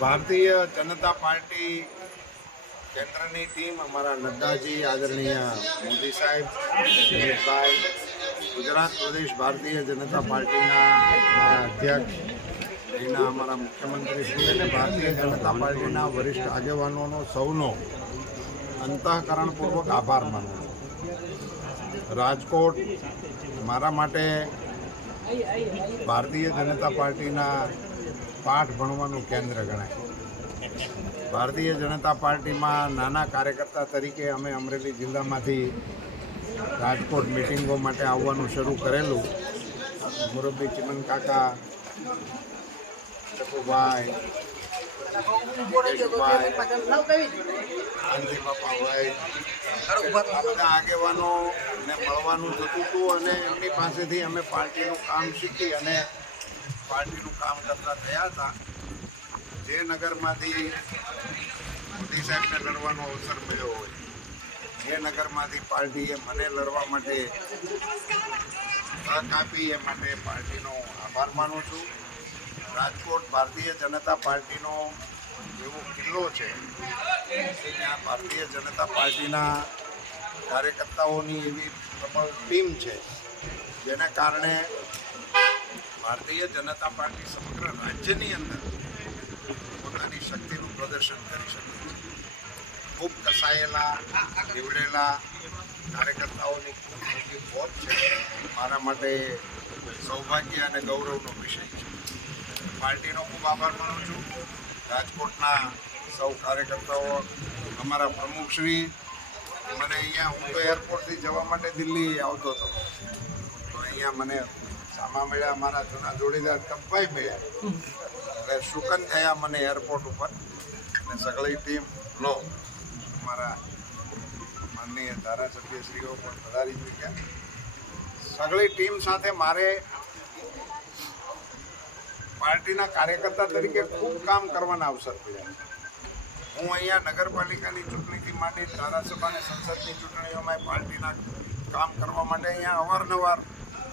Bharatiya Janata party કેન્દ્રની team અમારા નડ્ડાજી, આદરણીય મોદી સાહેબ, અમિતભાઈ, ગુજરાત પ્રદેશ ભારતીય જનતા પાર્ટીના અમારા અધ્યક્ષ, અહીંના અમારા મુખ્યમંત્રી શ્રી અને ભારતીય જનતા પાર્ટીના વરિષ્ઠ આગેવાનોનો સૌનો અંતઃકરણપૂર્વક આભાર માનું છું. રાજકોટ મારા માટે ભારતીય જનતા પાર્ટીના પાઠ ભણવાનું કેન્દ્ર ગણાય. ભારતીય જનતા પાર્ટીમાં નાના કાર્યકર્તા તરીકે અમે અમરેલી જિલ્લામાંથી રાજકોટ મિટિંગો માટે આવવાનું શરૂ કરેલું. મુરબ્બી ચિમન કાકા, ચકુભાઈ, આંધી બાપાભાઈ, આ બધા આગેવાનોને મળવાનું થતું હતું અને એમની પાસેથી અમે પાર્ટીનું કામ શીખી અને પાર્ટીનું કામ કરતા થયા હતા. જે નગરમાંથી મોદી સાહેબને લડવાનો અવસર મળ્યો હોય, જે નગરમાંથી પાર્ટીએ મને લડવા માટે તક આપી, એ માટે પાર્ટીનો આભાર માનું છું. રાજકોટ ભારતીય જનતા પાર્ટીનો એવો કિલ્લો છે કે ત્યાં ભારતીય જનતા પાર્ટીના કાર્યકર્તાઓની એવી પ્રબળ ટીમ છે, જેને કારણે ભારતીય જનતા પાર્ટી સમગ્ર રાજ્યની અંદર પોતાની શક્તિનું પ્રદર્શન કરી શકે છે. ખૂબ કસાયેલા, નીવડેલા કાર્યકર્તાઓની ખૂબ મોટી ફોજ છે. મારા માટે સૌભાગ્ય અને ગૌરવનો વિષય છે. પાર્ટીનો ખૂબ આભાર માનું છું. રાજકોટના સૌ કાર્યકર્તાઓ, અમારા પ્રમુખશ્રી, મને અહીંયા, હું તો એરપોર્ટથી જવા માટે દિલ્હી આવતો હતો, તો અહીંયા મને સામા મળ્યા, મારા જૂના જોડીદાર ટપ્પાઈ મળ્યા, એટલે શુકન થયા મને એરપોર્ટ ઉપર. અને સગળી ટીમ લો, અમારા માનનીય ધારાસભ્યશ્રીઓ પણ પધારી ચૂક્યા. સગળી ટીમ સાથે મારે પાર્ટીના કાર્યકર્તા તરીકે ખૂબ કામ કરવાના અવસર મળ્યા. હું અહીંયા નગરપાલિકાની ચૂંટણીથી માંડી ધારાસભા અને સંસદની ચૂંટણીઓમાં પાર્ટીના કામ કરવા માટે અહીંયા અવારનવાર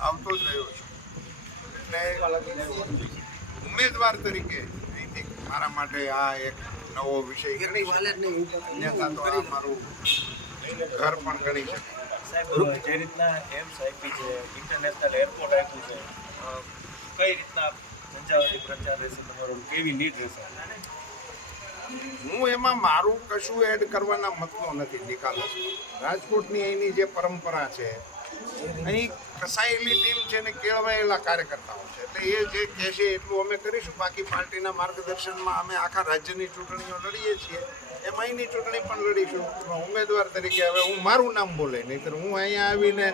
આવતો જ રહ્યો છું. એટલે ઉમેદવાર તરીકે અહીંથી મારા માટે આ એક નવો વિષય ગણી શકાય. અન્યથા તો આ મારું ઘર પણ ગણી શકાય. સાહેબ, જે રીતના એમ્સ આપી છે, ઇન્ટરનેશનલ એરપોર્ટ આપ્યું છે, કઈ રીતના સંચાલનની પ્રચાર રહેશે તમારો, કેવી લીડ રહેશે? હું એમાં મારું કશું એડ કરવાના મતનો નથી. નિકાલસ રાજકોટની અહીંની જે પરંપરા છે, અહીં કસાયેલી ટીમ છે ને કેળવાયેલા કાર્યકર્તાઓ છે, એટલે એ જે કહેશે એટલું અમે કરીશું. બાકી પાર્ટીના માર્ગદર્શનમાં અમે આખા રાજ્યની ચૂંટણીઓ લડીએ છીએ, એમાં અહીંની ચૂંટણી પણ લડીશું. ઉમેદવાર તરીકે હવે હું મારું નામ બોલે, નહીંતર હું અહીંયા આવીને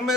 ઉમેદવાર